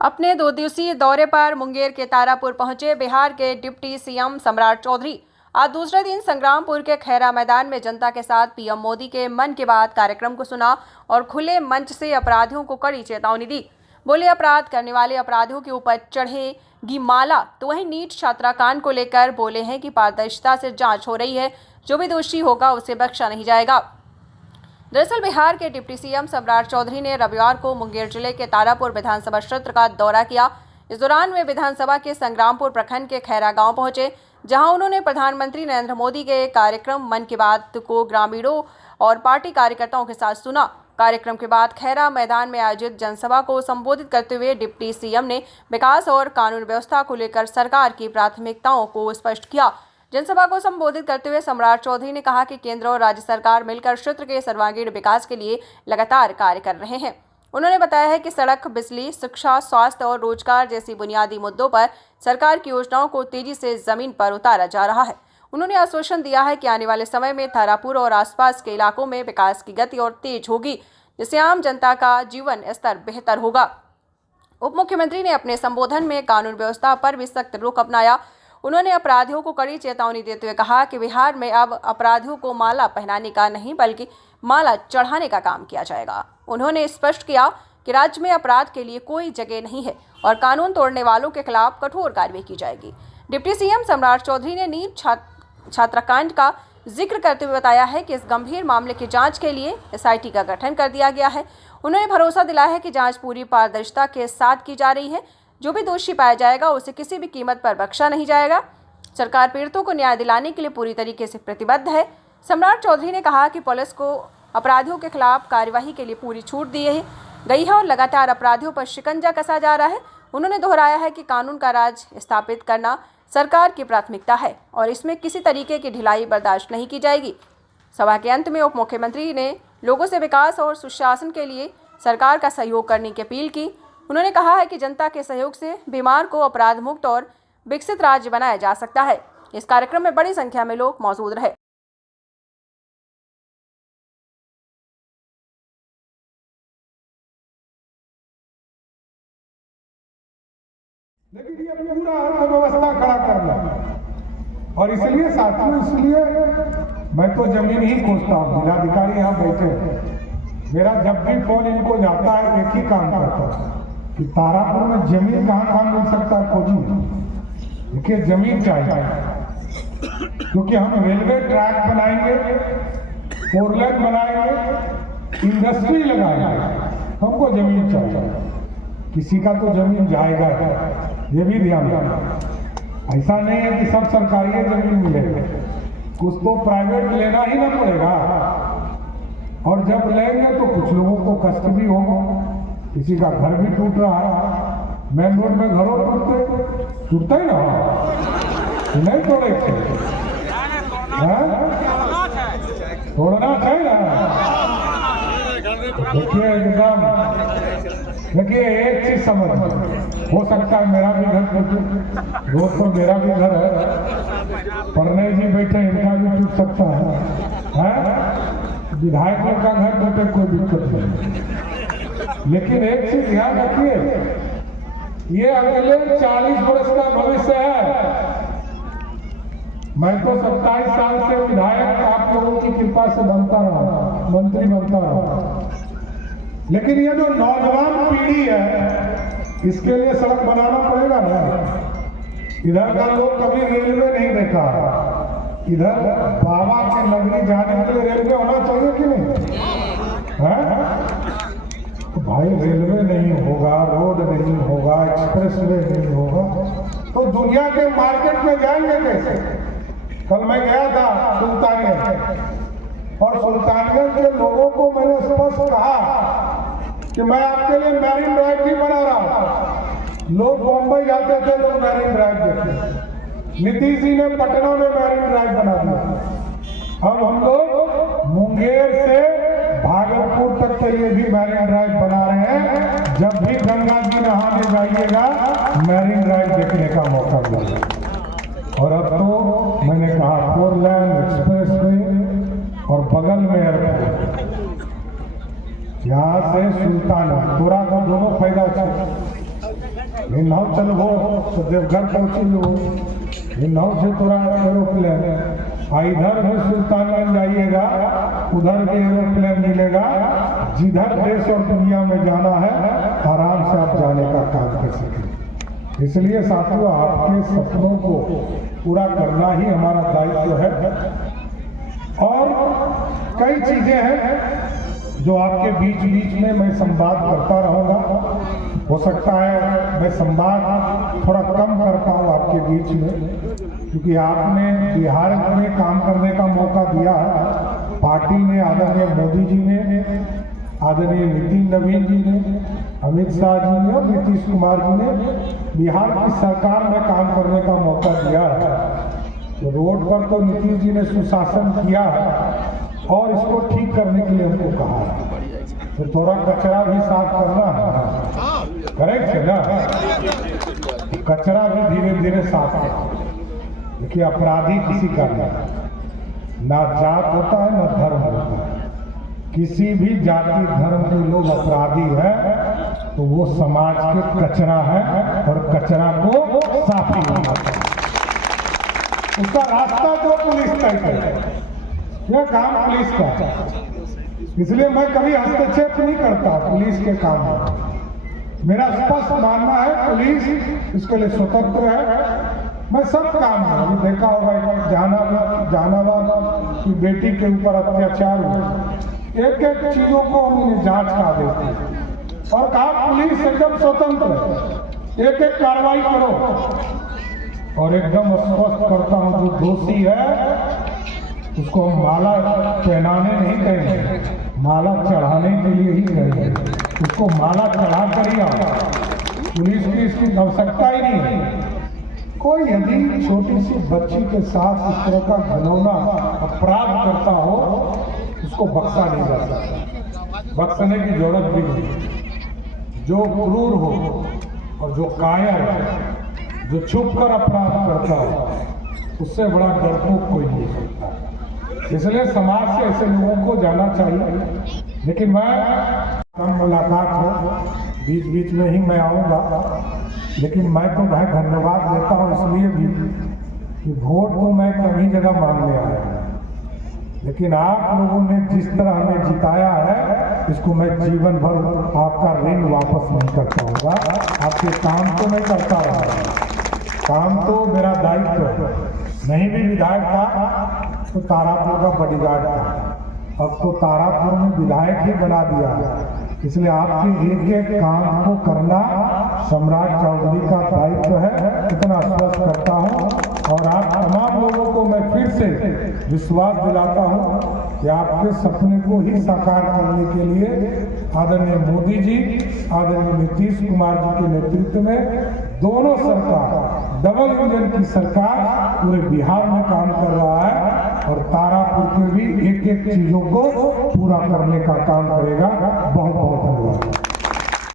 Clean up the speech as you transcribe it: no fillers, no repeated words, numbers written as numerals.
अपने 2 दिवसीय दौरे पर मुंगेर के तारापुर पहुंचे बिहार के डिप्टी सीएम सम्राट चौधरी आज दूसरे दिन संग्रामपुर के खैरा मैदान में जनता के साथ पीएम मोदी के मन की बात कार्यक्रम को सुना और खुले मंच से अपराधियों को कड़ी चेतावनी दी। बोले, अपराध करने वाले अपराधियों के ऊपर चढ़ेगी माला। तो वहीं नीट छात्राकांड को लेकर बोले हैं कि पारदर्शिता से जांच हो रही है, जो भी दोषी होगा उसे बख्शा नहीं जाएगा। दरअसल बिहार के डिप्टी सीएम सम्राट चौधरी ने रविवार को मुंगेर जिले के तारापुर विधानसभा क्षेत्र का दौरा किया। इस दौरान वे विधानसभा के संग्रामपुर प्रखंड के खैरा गांव पहुंचे, जहां उन्होंने प्रधानमंत्री नरेंद्र मोदी के कार्यक्रम मन की बात को ग्रामीणों और पार्टी कार्यकर्ताओं के साथ सुना। कार्यक्रम के बाद खैरा मैदान में आयोजित जनसभा को संबोधित करते हुए डिप्टी सीएम ने विकास और कानून व्यवस्था को लेकर सरकार की प्राथमिकताओं को स्पष्ट किया। जनसभा को संबोधित करते हुए सम्राट चौधरी ने कहा कि केंद्र और राज्य सरकार मिलकर क्षेत्र के सर्वांगीण विकास के लिए लगातार कार्य कर रहे हैं। उन्होंने बताया है कि सड़क, बिजली, शिक्षा, स्वास्थ्य और रोजगार जैसी बुनियादी मुद्दों पर सरकार की योजनाओं को तेजी से जमीन पर उतारा जा रहा है। उन्होंने आश्वासन दिया है कि आने वाले समय में तारापुर और आसपास के इलाकों में विकास की गति और तेज होगी, जिससे आम जनता का जीवन स्तर बेहतर होगा। उप मुख्यमंत्री ने अपने संबोधन में कानून व्यवस्था पर भी सख्त रुख अपनाया। उन्होंने अपराधियों को कड़ी चेतावनी देते हुए कहा कि बिहार में अब अपराधियों को माला पहनाने का नहीं बल्कि माला चढ़ाने का काम किया जाएगा। उन्होंने स्पष्ट किया कि राज्य में अपराध के लिए कोई जगह नहीं है और कानून तोड़ने वालों के खिलाफ कठोर कार्रवाई की जाएगी। डिप्टी सीएम सम्राट चौधरी ने नीट छात्राकांड का जिक्र करते हुए बताया है कि इस गंभीर मामले की जांच के लिए एसआईटी का गठन कर दिया गया है। उन्होंने भरोसा दिलाया है कि जांच पूरी पारदर्शिता के साथ की जा रही है। जो भी दोषी पाया जाएगा उसे किसी भी कीमत पर बख्शा नहीं जाएगा। सरकार पीड़ितों को न्याय दिलाने के लिए पूरी तरीके से प्रतिबद्ध है। सम्राट चौधरी ने कहा कि पुलिस को अपराधियों के खिलाफ कार्यवाही के लिए पूरी छूट दी गई है और लगातार अपराधियों पर शिकंजा कसा जा रहा है। उन्होंने दोहराया है कि कानून का राज स्थापित करना सरकार की प्राथमिकता है और इसमें किसी तरीके की ढिलाई बर्दाश्त नहीं की जाएगी। सभा के अंत में उप मुख्यमंत्री ने लोगों से विकास और सुशासन के लिए सरकार का सहयोग करने की अपील की। उन्होंने कहा है कि जनता के सहयोग से बिहार को अपराध मुक्त और विकसित राज्य बनाया जा सकता है। इस कार्यक्रम में बड़ी संख्या में लोग मौजूद रहे। लेकिन ये पूरा अर्थव्यवस्था खड़ा करना और इसलिए साथियों, इसलिए मैं तो जमीन ही खोजता हूँ। जिलाधिकारी यहाँ बैठे, मेरा जब भी फोन इनको जाता है एक ही काम करता है कि तारापुर में जमीन कहाँ मिल सकता है, खोजिए। देखिए, जमीन चाहिए क्योंकि हम रेलवे ट्रैक बनाएंगे, 4 लेन बनाएंगे, इंडस्ट्री लगाएंगे, हमको जमीन चाहिए। किसी का तो जमीन जाएगा, ये भी ध्यान रखना। ऐसा नहीं है कि सब सरकारी जमीन मिलेगा, कुछ तो प्राइवेट लेना ही ना पड़ेगा। और जब लेंगे तो कुछ लोगों को कष्ट भी होगा। किसी का घर भी टूट रहा है, मेन रोड में घरों टूटते ही ना, नहीं तोड़े तोड़ना चाहिए ना। देखिए एकदम, देखिए एक चीज समझ, हो सकता है मेरा भी घर टूटे, रोज तो मेरा भी घर है, प्रणय जी बैठे इनका भी टूट सकता है? विधायक लोग का घर टूटे कोई दिक्कत नहीं। लेकिन एक चीज ध्यान रखिए, ये अगले 40 वर्ष का भविष्य है। मैं तो 27 साल से विधायक आप लोगों की कृपा से बनता रहा, मंत्री बनता रहा। लेकिन ये जो नौजवान पीढ़ी है, इसके लिए सड़क बनाना पड़ेगा ना। इधर का लोग कभी रेलवे नहीं देखा, इधर बाबा की नगरी जाने के लिए रेलवे होना चाहिए कि नहीं है? तो भाई रेलवे नहीं होगा, रोड नहीं होगा, एक्सप्रेसवे नहीं होगा तो दुनिया के मार्केट में जाएंगे कैसे? कल मैं गया था सुल्तानगंज और सुल्तानगंज के लोगों को मैंने स्पष्ट कहा कि मैं आपके लिए मैरिन ड्राइव भी बना रहा हूं। लोग बॉम्बे जाते थे, लोग मैरिन ड्राइव देखते। नीतीश जी ने पटना में मैरिन ड्राइव बना दिया। अब हम लोग मुंगेर से भागलपुर तक के लिए भी मैरिन ड्राइव बना रहे हैं। जब भी गंगा जी नहाने जाइएगा, मैरिन ड्राइव देखने का मौका मिलेगा। और अब तो मैंने कहा 4 लेन एक्सप्रेसवे और बगल में एयरपोर्ट, यहाँ से सुल्तान तोरा का दोनों फायदा ये नाव चल हो तो देवघर पहुंची हो, ये नाव से थोड़ा एरोप्लेन, इधर भी सुल्तानगंज जाइएगा उधर भी एरोप्लेन मिलेगा। जिधर देश और दुनिया में जाना है आराम से आप जाने का काम कर सकें। इसलिए साथियों, आपके सपनों को पूरा करना ही हमारा दायित्व है। और कई चीजें हैं जो आपके बीच बीच में मैं संवाद करता रहूंगा। हो सकता है मैं संवाद थोड़ा कम कर पाऊँ आपके बीच में, क्योंकि आपने बिहार में काम करने का मौका दिया है। पार्टी ने, आदरणीय मोदी जी ने, आदरणीय नितिन नवीन जी ने, अमित शाह जी ने और नीतीश कुमार जी ने बिहार की सरकार में काम करने का मौका दिया है। तो रोड पर तो नीतीश जी ने सुशासन किया है और इसको ठीक करने के लिए हमको कहा है। तो थोड़ा कचरा भी साफ करना है, करेक्ट है ना? कचरा भी धीरे धीरे साफ करना। देखिए, अपराधी किसी का नहीं, ना जात होता है ना धर्म होता है। किसी भी जाति धर्म के लोग अपराधी है तो वो समाज के कचरा है और कचरा को साफ ही होना चाहिए। उसका रास्ता जो पुलिस तय करे, यह काम पुलिस का है। इसलिए मैं कभी हस्तक्षेप नहीं करता पुलिस के काम में। मेरा स्पष्ट मानना है पुलिस इसके लिए स्वतंत्र है। मैं सब काम में, अभी देखा होगा जहानाबाद की बेटी के ऊपर अत्याचार हुआ, एक एक चीजों को हमने जांच का आदेश दिया और कहा पुलिस एकदम स्वतंत्र है, एक एक कार्रवाई करो। और एकदम स्पष्ट करता हूं, जो दोषी है उसको हम माला पहनाने नहीं कहेंगे, माला चढ़ाने के लिए ही कहेंगे। उसको माला चढ़ा कर ही आओ, पुलिस की इसकी आवश्यकता ही नहीं है। कोई यदि छोटी सी बच्ची के साथ इस तरह का घिनौना अपराध करता हो, उसको बख्शा नहीं जा सकता, बख्शने की जरूरत भी नहीं। जो क्रूर हो और जो कायर है, जो छुपकर अपराध करता हो, उससे बड़ा डरपोक कोई नहीं हो सकता। इसलिए समाज से ऐसे लोगों को जाना चाहिए। लेकिन मैं कम मुलाकात हो, बीच बीच में ही मैं आऊँगा, लेकिन मैं तो भाई धन्यवाद देता हूँ इसलिए भी कि वोट तो मैं कहीं जगह मांगने आया हूँ, लेकिन आप लोगों ने जिस तरह हमें जिताया है इसको मैं जीवन भर आपका ऋण वापस नहीं कर पाऊंगा। आपके काम तो मैं करता रहा, काम तो मेरा दायित्व है। नहीं भी विधायक था तो तारापुर का बॉडीगार्ड था, अब तो तारापुर में विधायक ही बना दिया। इसलिए आपके एक एक काम को करना सम्राट चौधरी का दायित्व है, इतना स्पष्ट करता हूं। और आप तमाम लोगों को मैं फिर से विश्वास दिलाता हूं कि आपके सपने को ही साकार करने के लिए आदरणीय मोदी जी, आदरणीय नीतीश कुमार जी के नेतृत्व में दोनों सरकार, डबल इंजन की सरकार पूरे बिहार में काम कर रहा है और तारापुर के भी एक एक चीजों को पूरा करने का काम करेगा। बहुत बहुत धन्यवाद।